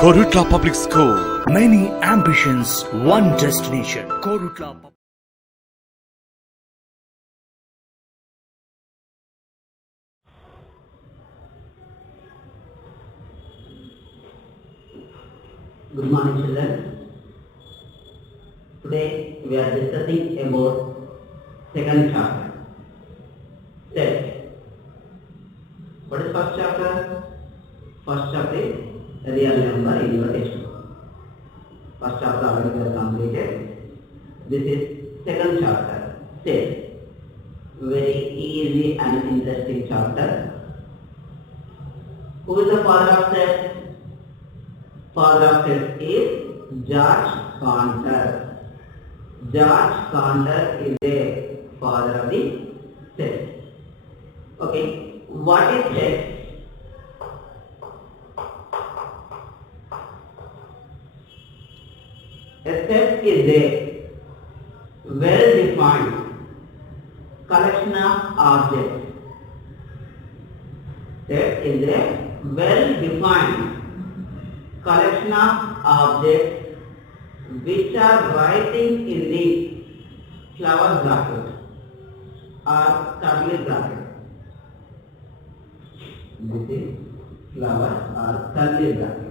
Korutla Public School. Many ambitions, one destination. Korutla. Good morning, children. Today we are discussing about second chapter. Set. What is first chapter? First chapter is real number in your textbook. First chapter already we have completed. This is second chapter. Set. Very easy and interesting chapter. Who is the father of set? Father of set is George Cantor. George Cantor is the father of the set. Okay, what is set? A set is a well-defined collection of objects. Set is a well-defined collection of objects which are writing in the flower bracket or curly bracket. This is flower or curly bracket.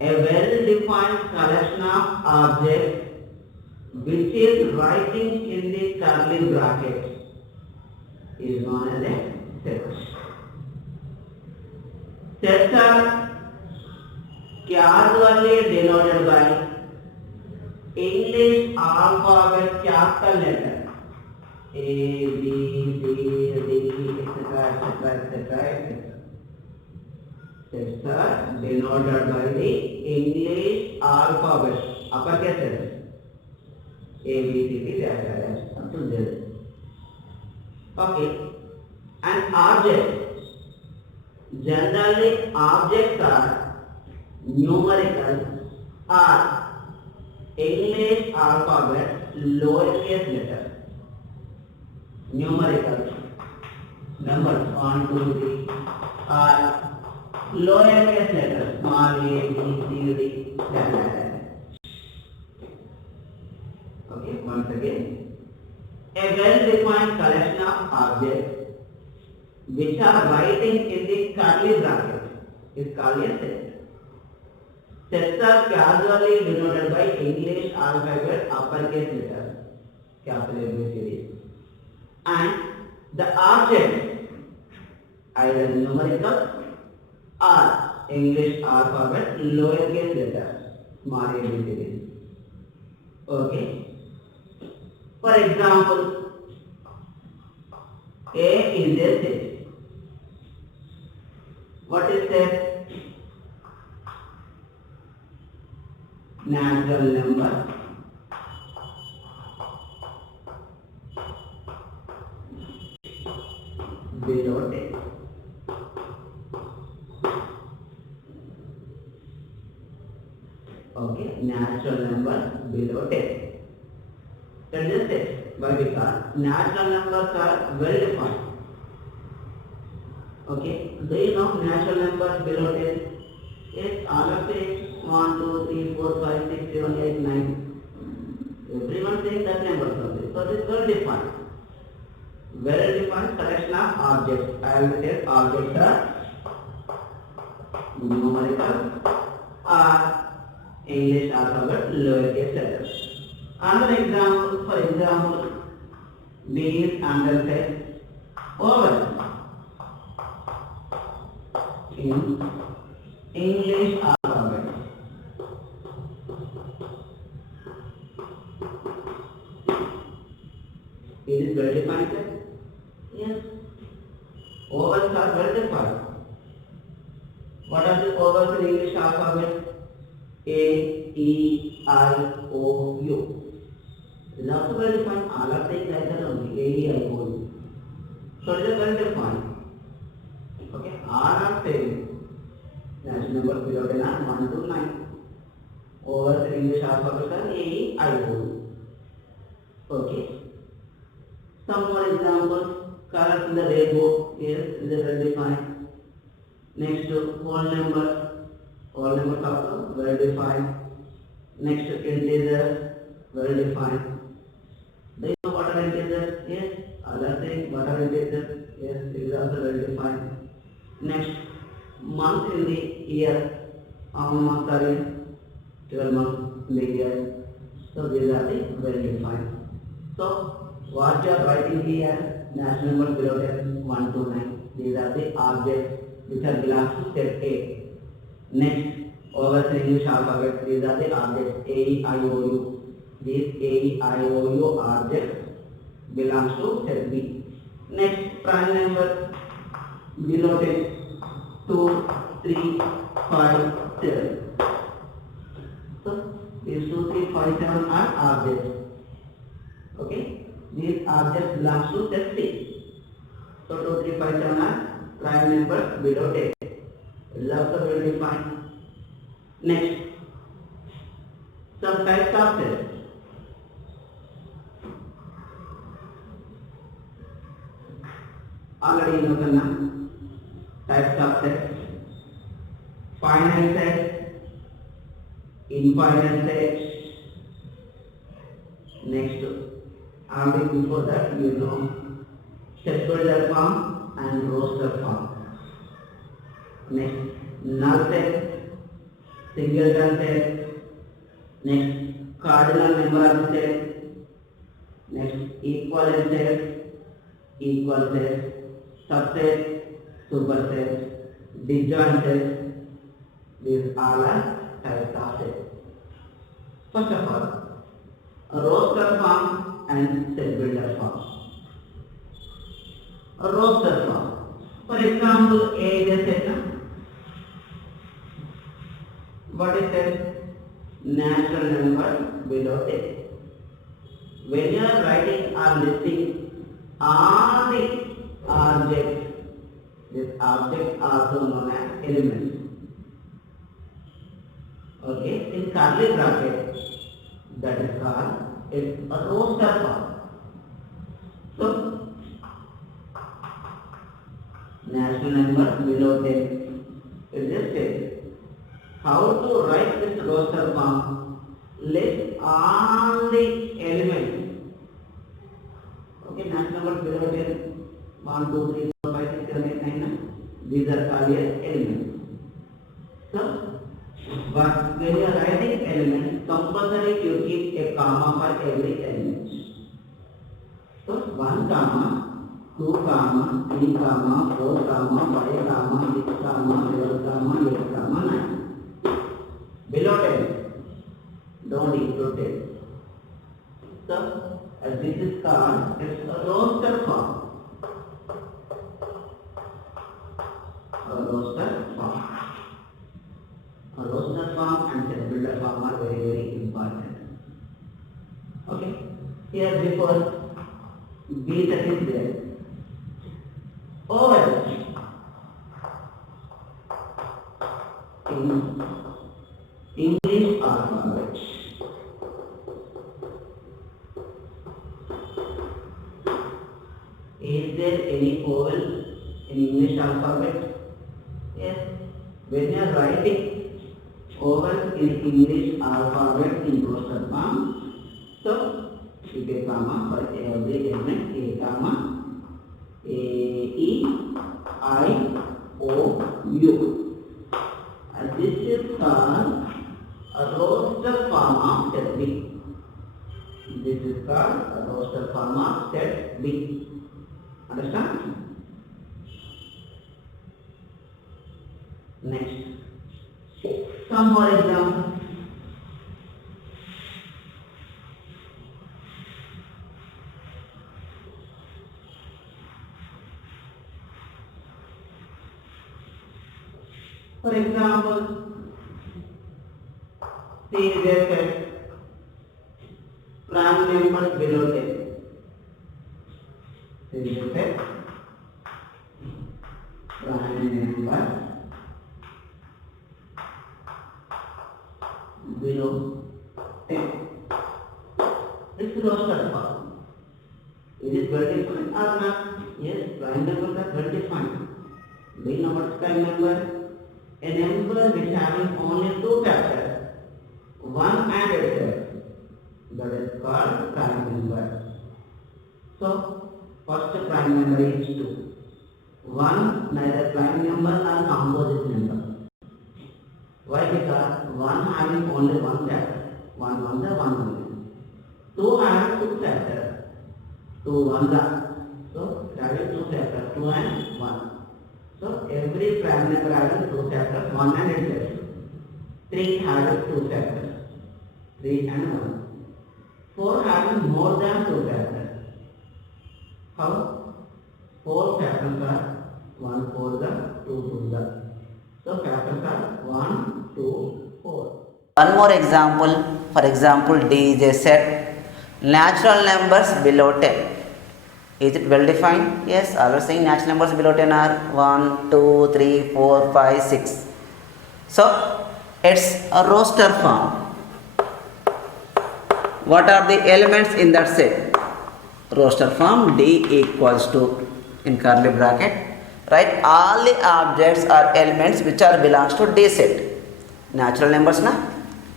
A well-defined collection of objects which is writing in the curly bracket is known as a set. Sets are casually denoted by English alphabet capital letter A, B, C, D, etc., etc., etc., etc. Sets are denoted by the English alphabet, uppercase letters A, B, C, D, up to Z. Okay, and objects. Generally, objects are numerical or English alphabet lowercase letter. Numerical numbers 1, 2, 3 are lowercase letters small a, b, c, d, like that. Okay, once again, a well-defined collection of objects which are writing in the curly bracket is called a set. Sets are casually denoted by English alphabet uppercase letters, capital A, B, C, D, and the object either numerical or English alphabet lowercase letters, small a, b, c, d. Okay. For example, A is a set. What is set? Natural number below 10. Okay, natural number below 10. That is set. Why? Because natural numbers are well defined. Okay, do you know natural numbers below 10? Yes, all of it 1, 2, 3, 4, 5, 6, 7, 8, 9. Everyone saying that numbers only. So this is well defined. Well defined collection of objects. I will say objects are numerical or English alphabet lowercase letters. Another example, for example, these under set oval in English alphabet. Is it well defined set? Yes. Ovals are well defined. What are the ovals in English alphabet? A, E, I, O, U. It is also well defined. All are saying like that only. A, E, I, O, U. So it is well defined. Okay. All are saying natural numbers below 10 are 1 to 9. Ovals in English alphabet are A, E, I, O, U. Okay. Some more examples. Colors in the rainbow. Yes, is well defined. Next, whole number. Whole numbers also well defined. Next, integers well defined. Do you know what are integers? Yes. Other thing, what are integers? Yes, it is also well defined. Next, month in the year. How many months are in? 12 months in the year. So these are the well defined. So what you are writing here, national number below 10, 1 to 9. These are the objects which are belongs to set A. Next, over the English alphabet, these are the objects A, E, I, O, U. These A, E, I, O, U objects belongs to set B. Next, prime number below 10, 2, 3, 5, 7. So these 2, 3, 5, 7 are objects. Okay, these objects belongs to set C. So 2, 3, 5, 7 are prime numbers below 10. It is also well defined. Next, some types of sets. Already you know the types of sets. Finite sets, infinite sets. Next, already before that you know set builder form and roster form. Next, null set, singleton set. Next, cardinal number set. Next, equivalent set, equal set, subset, superset, disjoint set. These all are types of sets. First of all, a roster form and set builder form. A roster form. For example, A is a set. What is that? Natural number below 10. When you are writing or listing all the objects, this object also known as elements. Okay, in curly bracket, that is called a roster form. So, natural number below 10 is a set. How to write this roster form? List all the elements. Okay, natural number below 10, 1, 2, 3, 4, 5, 6, 7, 8, 9, 9. These are called as elements. So, but when you are writing elements, compulsory you keep a comma for every element. So, 1 comma, 2 comma, 3 comma, 4 comma, 5 comma, 6 comma, 7 comma, 8 comma, 9. Below 10, don't include 10. So, this is called a roster form. A roster form. A roster form and set builder form are very, very important. Okay, here before B that is there. Over in English alphabet. Is there any vowel in English alphabet? Yes. When you are writing vowel in English alphabet in roster form, so you get comma for every element. A comma, A, E, I, O, U. And this is called a roster form of set B. This is called a roster form of set B. Understand? Next, some more examples. For example, see there said prime numbers below 10. See there said prime number below 10. It's roster form. Is it well defined or not? Yes, prime numbers are well defined. Do you know what's prime number? A number which having only two factors, 1 and itself, that is called prime number. So, first prime number is 2. 1 neither prime number nor composite number. Why? Because 1 having only one factor. 1 1 the 1 only. 2 having two factors. 2 1 the. So, having two factors, 2 and 1. So, every prime number having two factors, 1 and itself. 3 having two factors, 3 and 1. 4 having more than two factors. How? 4 factors are 1 4 the 2 2 the. So factors are 1 2 4. One more example. For example, D is a set. Natural numbers below 10. Is it well defined? Yes, always saying natural numbers below 10 are 1, 2, 3, 4, 5, 6. So, it's a roster form. What are the elements in that set? Roster form D equals to, in curly bracket, write all the objects or elements which are belongs to D set. Natural numbers na?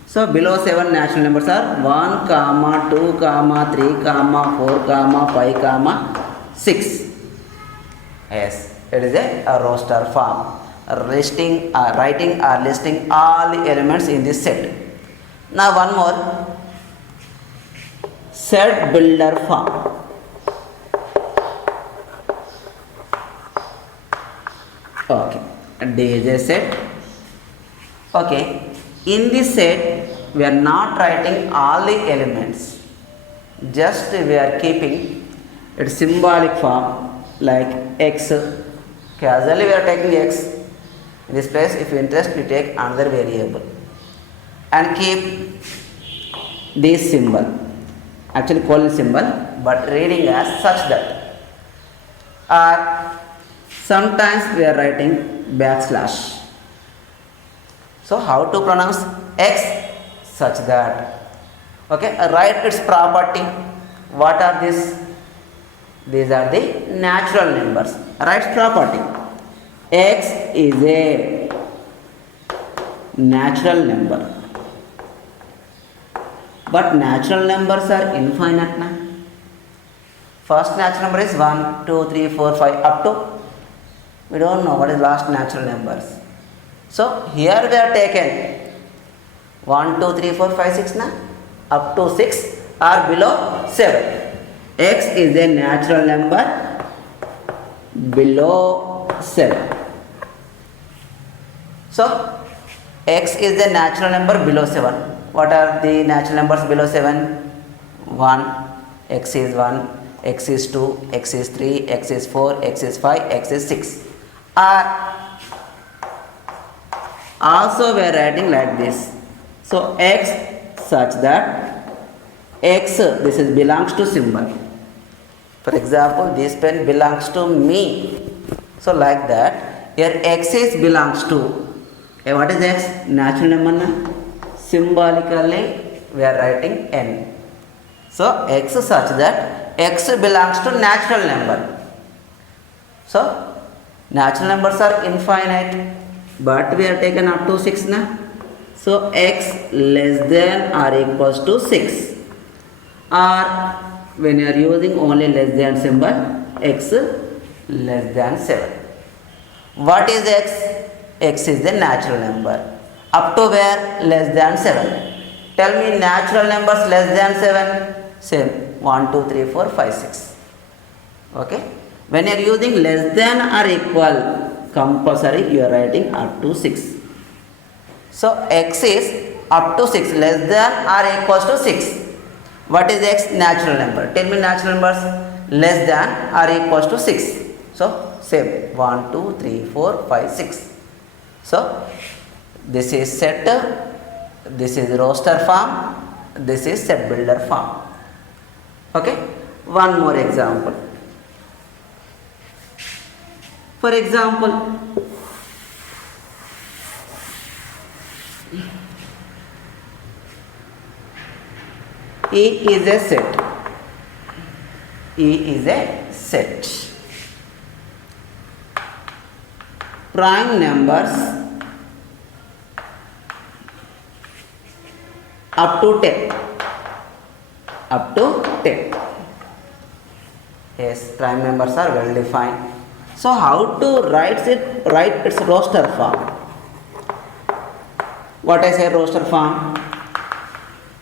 So, below 7 natural numbers are 1, comma, 2, comma, 3, comma, 4, comma, 5, comma, 6. Yes, it is a roster form. Writing or listing all the elements in this set. Now, one more. Set builder form. Okay, D is a set. Okay, in this set we are not writing all the elements, just we are keeping its symbolic form like X. Casually we are taking X. In this place, if you interest, we take another variable and keep this symbol, actually colon symbol, but reading as such that, or sometimes we are writing backslash. So how to pronounce X? Such that. Okay, write its property. What are these? These are the natural numbers. Write property. X is a natural number. But natural numbers are infinite na? First natural number is 1, 2, 3, 4, 5 up to, we don't know what is last natural numbers. So here we are taken 1, 2, 3, 4, 5, 6 na? Up to 6 or below 7. X is a natural number below 7. So X is a natural number below 7. What are the natural numbers below 7? 1, X is 1, X is 2, X is 3, X is 4, X is 5, X is 6. Also we are writing like this. So X such that X, this is belongs to symbol. For example, this pen belongs to me. So like that, here X is belongs to. What is X? Natural number na? Symbolically we are writing N. So X such that X belongs to natural number. So natural numbers are infinite, but we are taken up to 6 na. So X less than or equals to 6. Or when you are using only less than symbol, X less than 7. What is X? X is the natural number. Up to where? Less than 7. Tell me natural numbers less than 7. Same. 1, 2, 3, 4, 5, 6. Okay. When you are using less than or equal, compulsory you are writing up to 6. So X is up to 6, less than or equals to 6. What is X? Natural number. Tell me natural numbers less than or equals to 6. So same. 1, 2, 3, 4, 5, 6. So this is set, this is roster form, this is set builder form. Okay. One more example. For example, E is a set. E is a set. prime numbers up to 10. Up to 10. Yes, prime numbers are well defined. So how to write its roster form? What I say roster form?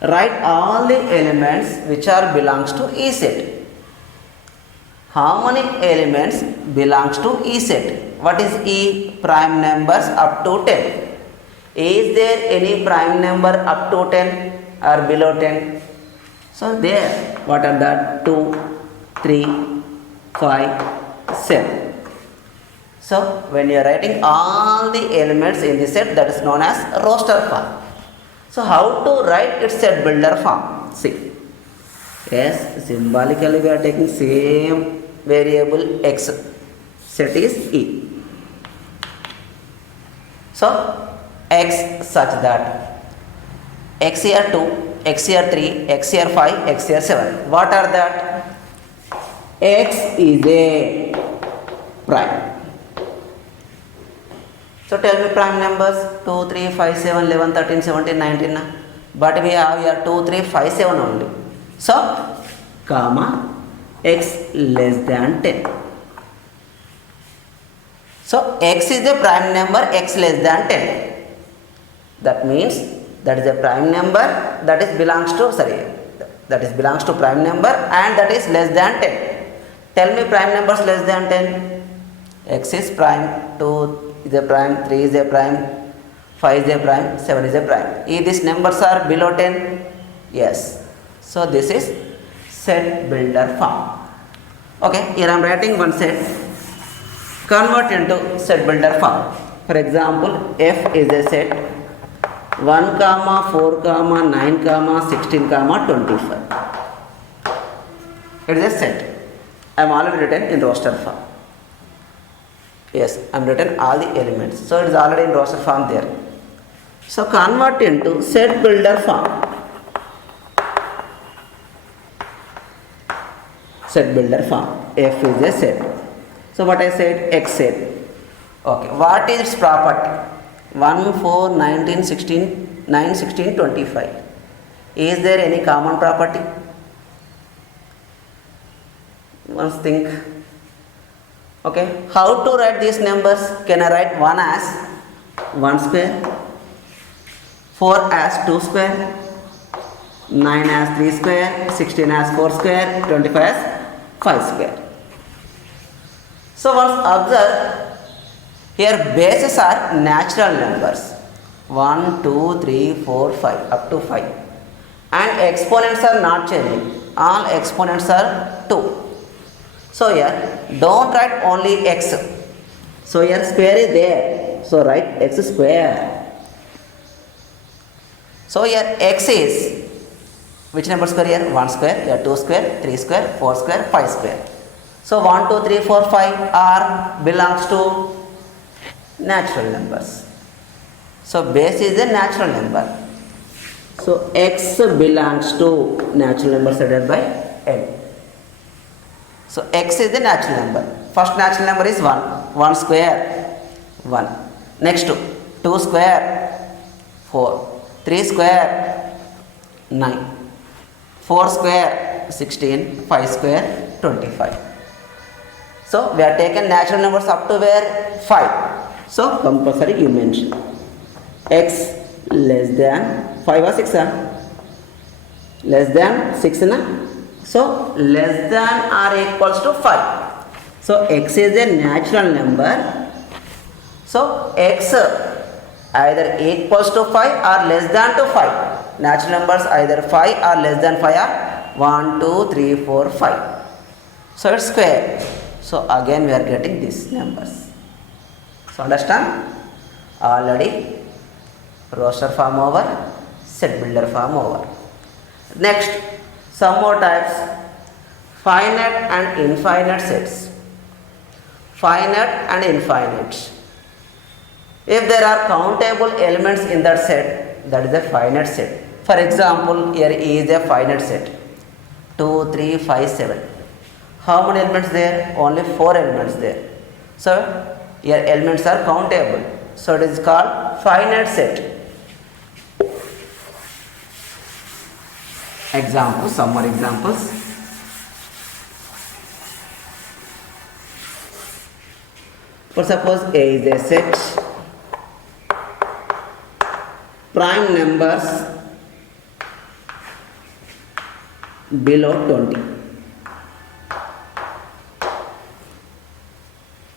Write all the elements which are belongs to E set. How many elements belongs to E set? What is E? Prime numbers up to 10. Is there any prime number up to 10 or below 10? So there, what are that? 2, 3, 5, 7. So when you are writing all the elements in the set, that is known as roster form. So how to write its set builder form? See. Yes, symbolically we are taking same variable x. Set is E. So x such that x here 2, x here 3, x here 5, x here 7. What are that? X is a prime. So tell me prime numbers 2, 3, 5, 7, 11, 13, 17, 19. But we have here 2, 3, 5, 7 only. So, comma, x less than 10. So, x is a prime number, x less than 10. That means that is a prime number that is belongs to prime number and that is less than 10. Tell me prime numbers less than 10. X is prime, 2 is a prime, 3 is a prime, 5 is a prime, 7 is a prime. If these numbers are below 10, yes. So this is set builder form. Okay, here I am writing one set. Convert into set builder form. For example, F is a set 1, 4, 9, 16, 25. It is a set. I am already written in roster form. Yes, I am written all the elements. So it is already in roster form there. So convert into set builder form. Set builder form. F is a set. So what I said? X set. Okay. What is its property? 1, 4, 19, 16, 9, 16, 25. Is there any common property? Once think. Okay. How to write these numbers? Can I write 1 as 1 square, 4 as 2 square, 9 as 3 square, 16 as 4 square, 25 as 5 square. So once observe, here bases are natural numbers 1, 2, 3, 4, 5 up to 5 and exponents are not changing. All exponents are 2. So here don't write only x. So here square is there. So write x square. So here x is which number square here? 1 square, here 2 square, 3 square, 4 square, 5 square. So 1, 2, 3, 4, 5 are belongs to natural numbers. So base is a natural number. So x belongs to natural number divided by n. So x is the natural number. First natural number is 1. 1 square, 1. Next 2 square, 4. 3 square, 9. 4 square, 16. 5 square, 25. So we are taken natural numbers up to where? 5. So compulsory you mention x less than 5 or 6 less than 6 na? So less than or equals to 5. So x is a natural number. So x either equals to 5 or less than to 5. Natural numbers either 5 or less than 5 are 1, 2, 3, 4, 5. So it's square. So again we are getting these numbers. So understand? Already roster form over, set builder form over. Next, some more types. Finite and infinite sets. Finite and infinite. If there are countable elements in that set, that is a finite set. For example, here E is a finite set. 2, 3, 5, 7. How many elements there? Only 4 elements there. So Here elements are countable. So it is called finite set. Examples, some more examples. For suppose A is a set, prime numbers below 20.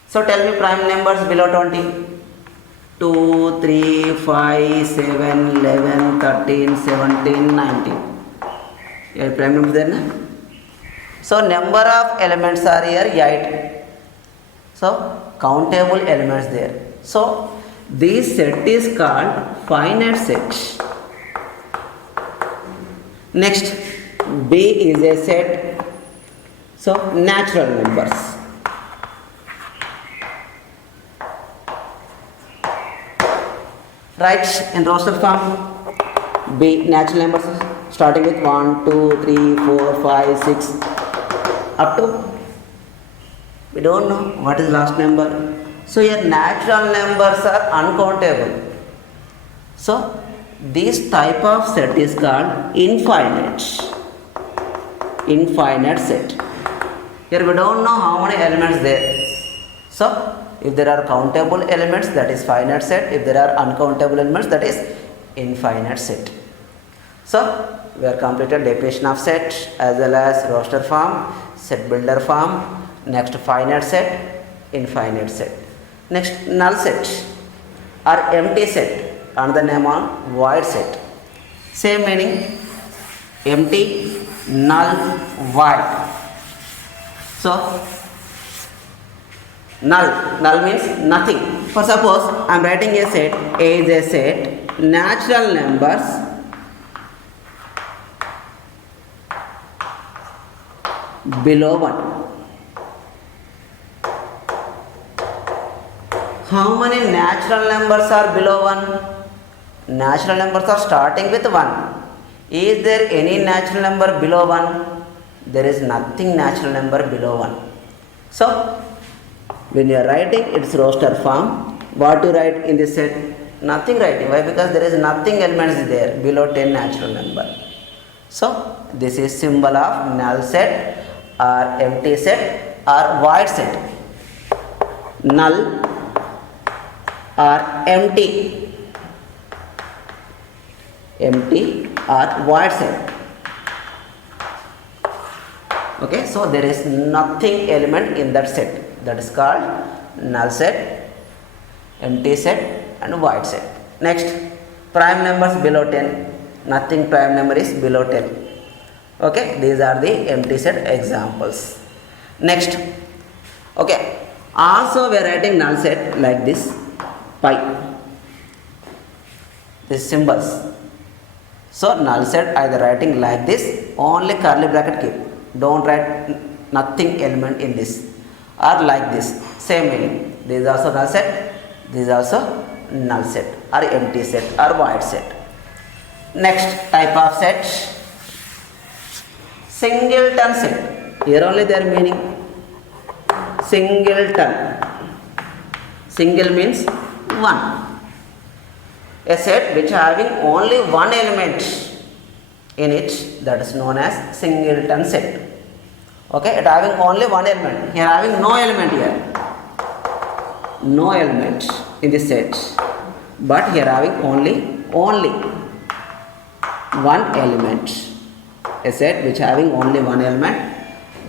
So tell me prime numbers below 20. 2, 3, 5, 7, 11, 13, 17, 19. Here prime numbers there na? So number of elements are here 8. So countable elements there. So this set is called finite set. Next, B is a set. So natural numbers. Right in roster form. B natural numbers starting with 1, 2, 3, 4, 5, 6 up to we don't know what is last number. So here natural numbers are uncountable. So this type of set is called infinite. Infinite set. Here we don't know how many elements there. So if there are countable elements, that is finite set. If there are uncountable elements, that is infinite set. So we have completed definition of set as well as roster form, set builder form. Next finite set, infinite set. Next null set or empty set, another name on void set. Same meaning, empty, null, void. So null means nothing. For suppose I am writing a set, A is a set, natural numbers below 1. How many natural numbers are below 1? Natural numbers are starting with 1. Is there any natural number below 1? There is nothing natural number below 1. So when you are writing its roster form, what you write in this set? Nothing writing. Why? Because there is nothing elements there below 10 natural number. So this is symbol of null set or empty set or void set. Null or empty or void set. Okay, so there is nothing element in that set. That is called null set, empty set and void set. Next, prime numbers below 10. Nothing prime number is below 10. Okay, these are the empty set examples. Next, okay, also we are writing null set like this, pi. These symbols. So null set either writing like this, only curly bracket keep. Don't write nothing element in this. Or like this, same meaning. This is also null set, this is also null set or empty set or void set. Next type of set, singleton set. Here only they are meaning singleton. Single means one. A set which having only one element in it, that is known as singleton set. Okay, it having only one element. Here having no element here. No element in this set. But here having only one element. A set which having only one element,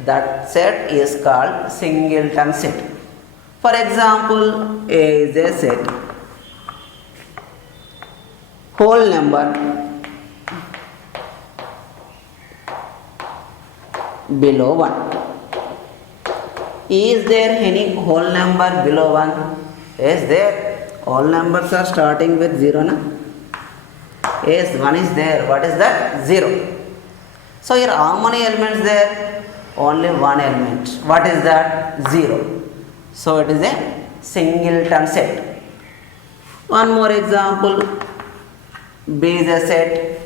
that set is called singleton set. For example, A is a set. Whole number below 1. Is there any whole number below 1? Is there? All numbers are starting with 0, na? Yes, 1 is there. What is that? 0. So here how many elements there? Only one element. What is that? 0. So it is a singleton set. One more example. B is a set.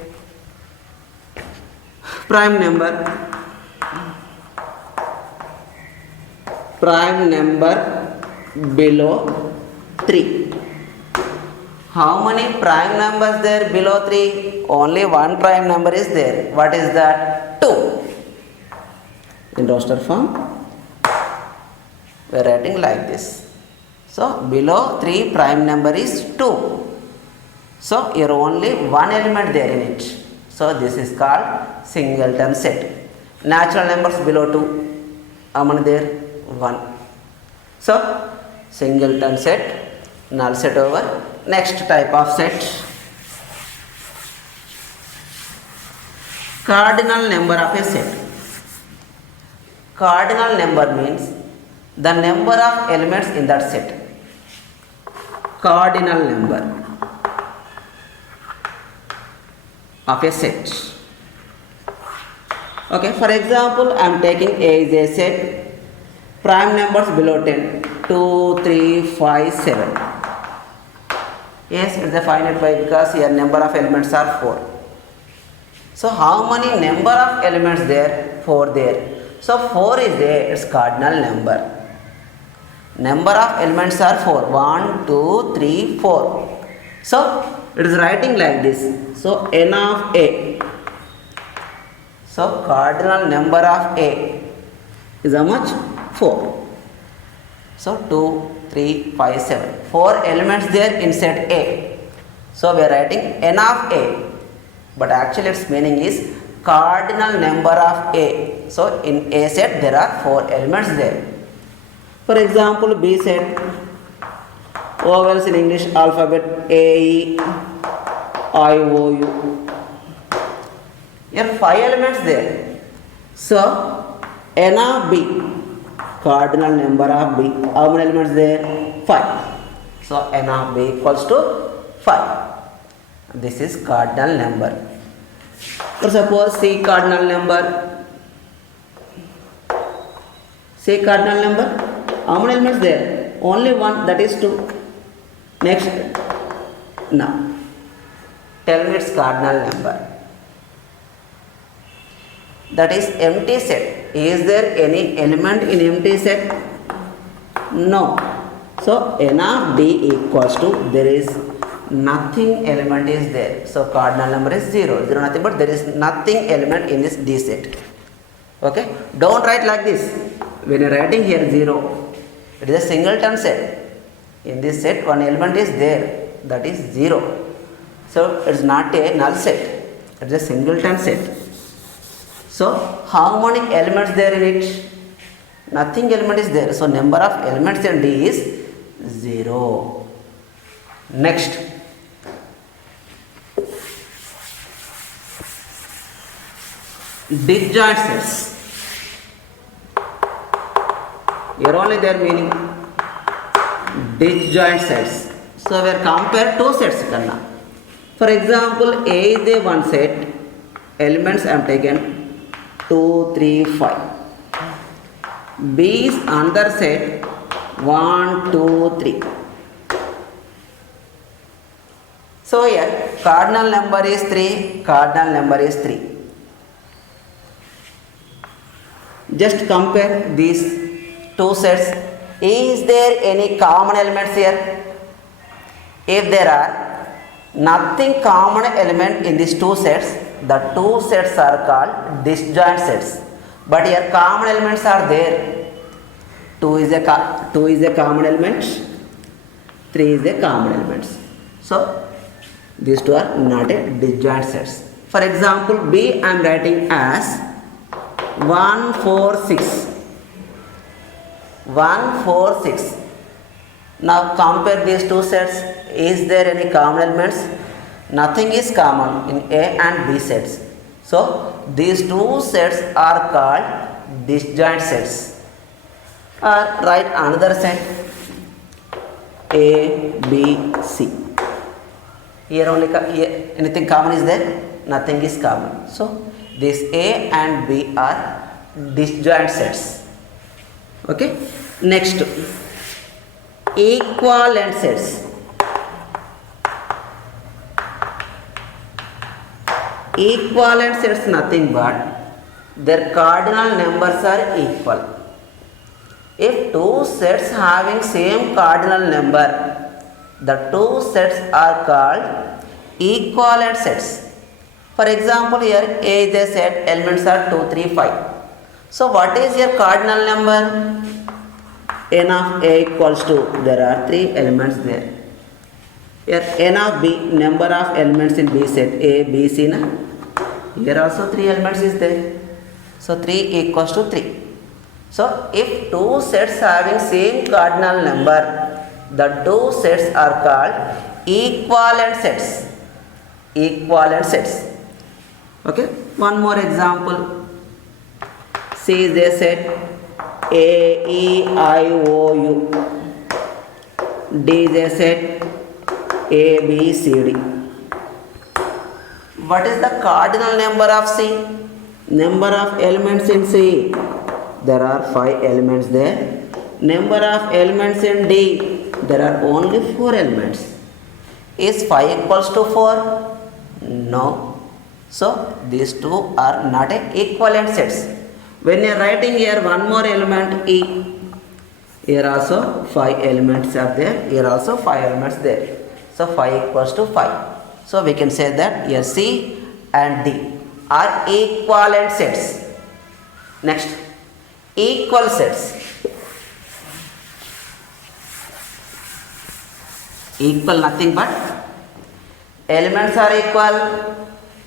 Prime number below 3. How many prime numbers there below 3? Only one prime number is there. What is that? 2. In roster form, we are writing like this. So below 3 prime number is 2. So here only one element there in it. So this is called singleton set. Natural numbers below 2. How many there? 1. So singleton set, null set over. Next type of set, cardinal number of a set. Cardinal number means the number of elements in that set. Cardinal number of a set. Okay, for example, I am taking A is a set, prime numbers below 10, 2, 3, 5, 7. Yes, it is a finite by because here number of elements are 4. So how many number of elements there? 4 there. So 4 is there, it's cardinal number. Number of elements are 4. 1, 2, 3, 4. So it is writing like this. So n of A. So cardinal number of A is how much? 4. So 2, 3, 5, 7. 4 elements there in set A. So we are writing n of A. But actually its meaning is cardinal number of A. So in A set there are 4 elements there. For example, B set, vowels in English alphabet A, E, I, O, U. Here 5 elements there. So n of B, cardinal number of B. How many elements there? 5. So n of B equals to 5. This is cardinal number. For suppose C cardinal number. C cardinal number. How many elements there? Only one, that is 2. Next. Now, tell me its cardinal number. That is empty set. Is there any element in empty set? No. So n of D equals to, there is nothing element is there. So cardinal number is 0. 0 nothing, but there is nothing element in this D set. Okay. Don't write like this. When you are writing here 0, it is a singleton set. In this set one element is there. That is 0. So it is not a null set. It is a singleton set. So how many elements there in it? Nothing element is there. So number of elements in D is 0. Next. Disjoint sets. Here only their meaning. Disjoint sets. So we are compared 2 sets kanna. For example, A is a one set. Elements I am taken 2, 3, 5. B is another set 1, 2, 3. So here cardinal number is 3, cardinal number is 3. Just compare these 2 sets. Is there any common elements here? If there are nothing common element in these 2 sets, the 2 sets are called disjoint sets. But here common elements are there. 2 is a common element, 3 is a common element. So these 2 are not a disjoint sets. For example, B I am writing as 1, 4, 6. 1, 4, 6. Now compare these 2 sets. Is there any common elements? Nothing is common in A and B sets. So these 2 sets are called disjoint sets. Or write another set A, B, C. Here only here anything common is there? Nothing is common. So these A and B are disjoint sets. Okay. Next, equivalent sets. Equivalent sets nothing but their cardinal numbers are equal. if two sets having same cardinal number, the two sets are called equivalent sets. For example, here A is a set, elements are 2, 3, 5. So what is your cardinal number? N of A equals to, there are 3 elements there. Here N of B, number of elements in B set, A, B, C. Na? Here also 3 elements is there. So 3 equals to 3. So if two sets having same cardinal number, the two sets are called equivalent sets. Equivalent sets. Okay. One more example. C is a set, A, E, I, O, U. D is a set, A, B, C, D. What is the cardinal number of C? Number of elements in C. There are 5 elements there. Number of elements in D. There are only 4 elements. Is 5 equals to 4? No. So these two are not a equivalent sets. When you are writing here one more element E, here also 5 elements are there. Here also 5 elements there. So 5 equals to 5. So we can say that here C and D are equivalent sets. Next, equal sets. Equal nothing but elements are equal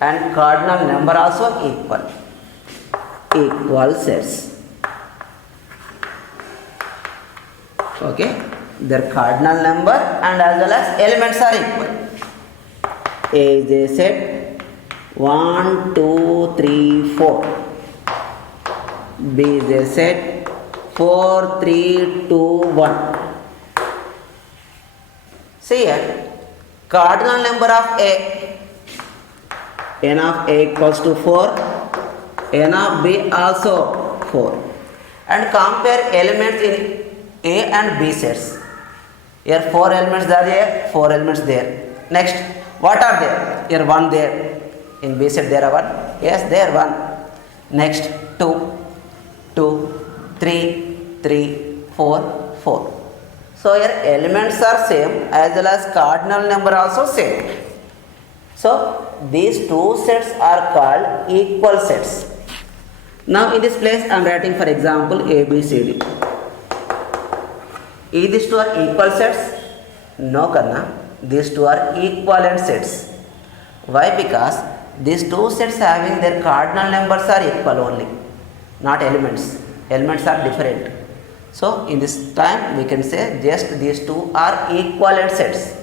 and cardinal number also equal. Equal sets. Okay, their cardinal number and as well as elements are equal. A is a set 1, 2, 3, 4. B is a set 4, 3, 2, 1. See here, cardinal number of A, N of A equals to 4, N of B also 4. And compare elements in A and B sets. Here 4 elements are there, 4 elements there. Next, what are there? Here 1 there. In B set there are 1. Yes, there 1. Next, 2, 2, 3, 3, 4, 4. So here elements are same as well as cardinal number also same. So these two sets are called equal sets. Now in this place I am writing for example A, B, C, D. Is these two are equal sets? No karna. These two are equivalent sets. Why? Because these two sets having their cardinal numbers are equal only, not elements. Elements are different. So in this time we can say just these two are equivalent sets.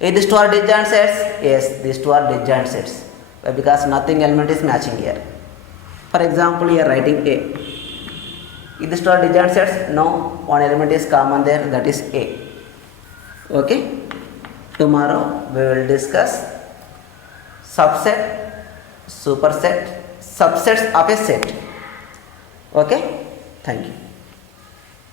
If these two are disjoint sets, yes, these two are disjoint sets. Why? Because nothing element is matching here. For example, here writing A. If these two are disjoint sets, no, one element is common there, that is A. Okay. Tomorrow we will discuss subset, superset, subsets of a set. Okay. Thank you.